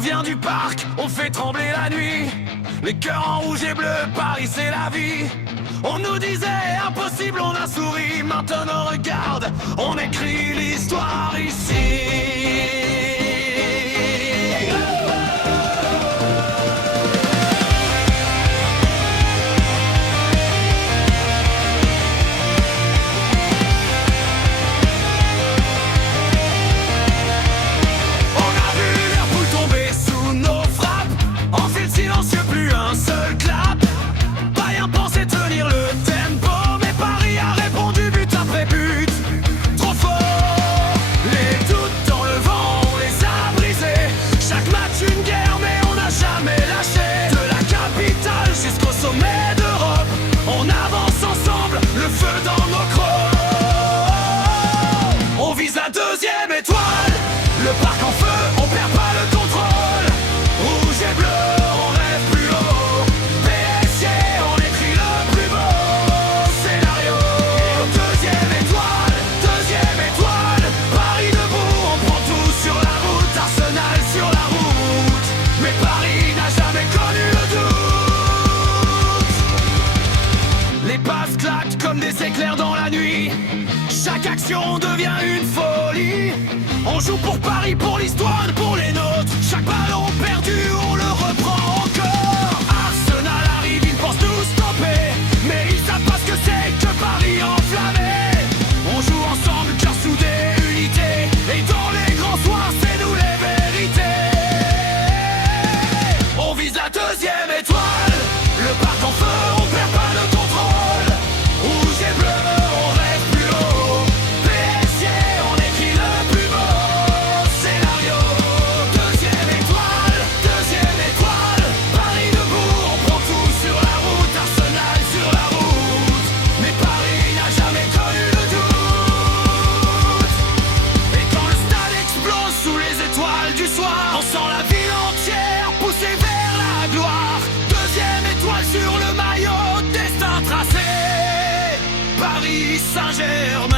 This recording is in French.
vient du parc, on fait trembler la nuit. Les cœurs en rouge et bleu, Paris c'est la vie. On nous disait impossible, on a souri. Maintenant regarde, on écrit l'histoire ici. Le parc en feu, on perd pas le contrôle. Rouge et bleu, on rêve plus haut. PSG, on écrit le plus beau scénario. Deuxième étoile, Paris debout, on prend tout sur la route. Arsenal sur la route, mais Paris n'a jamais connu le doute. Les passes claquent comme des éclairs dans la nuit. Chaque action devient une folie. On joue pour Paris, pour l'histoire, pour les nôtres. Chaque ballon perdu, on le reprend encore. Arsenal arrive, ils pensent nous stopper, mais ils savent pas ce que c'est que Paris enflammé. On joue ensemble, cœur soudé, unité. Et dans les grands soirs, c'est nous les vérités. On vise la deuxième étoile. Le parc en feu, on perd pas le contrôle. Rouge et bleu, on rêve plus haut. PSG, on écrit le plus beau scénario. Deuxième étoile, Paris debout, on prend tout sur la route. Arsenal sur la route, mais Paris n'a jamais connu le doute. Et quand le stade explose sous les étoiles du soir, on sent la ville entière pousser vers la gloire. Deuxième étoile sur le maillot, destin tracé. Paris Saint-Germain.